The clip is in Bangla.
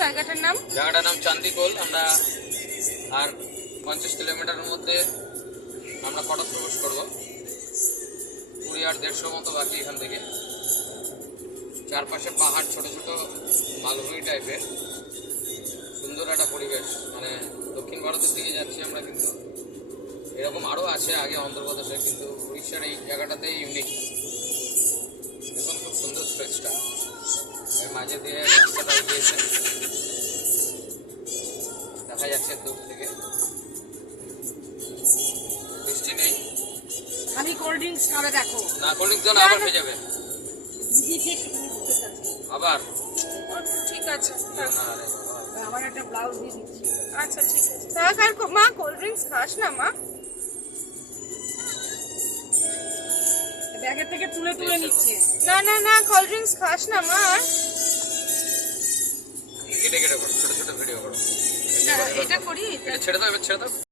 জায়গাটার নাম? জায়গাটার নাম চান্দিকোল। আমরা আর 50 কিলোমিটারের মধ্যে আমরা ফটক প্রবেশ করবো। 20 আর 150 মতো বাকি এখান থেকে। চারপাশে পাহাড়, ছোট ছোট মালভূমি টাইপের সুন্দর একটা পরিবেশ। মানে দক্ষিণ ভারতের দিকে যাচ্ছি আমরা, কিন্তু এরকম আরও আছে আগে অন্ধ্রপ্রদেশে, কিন্তু উড়িষ্যার এই জায়গাটাতেই ইউনিক। দেখুন খুব সুন্দর স্ট্রেচটা, এর মাঝে দিয়ে রাস্তাটা গিয়েছে, দেখা যাচ্ছে দূর থেকে। বৃষ্টি নেই, আমি কোল্ড ড্রিঙ্কস খাবে দেখো। না কোল্ড ড্রিঙ্কস আবার হয়ে যাবে আবার। ঠিক আছে, না রে বাবা, আমার একটা ব্লাউজ দিয়ে দিচ্ছি। আচ্ছা ঠিক আছে, থাক। আর মা কোল্ড ড্রিঙ্কস খাস না মা? ব্যাগের থেকে তুলে তুলে নিচ্ছে। না না না, কোল্ড ড্রিঙ্কস খাস না মা? কেটে কেটে করো, ছোট ছোট ভিডিও করো। এটা করি, এটা ছেড়ে দাও, এবার ছেড়ে দাও।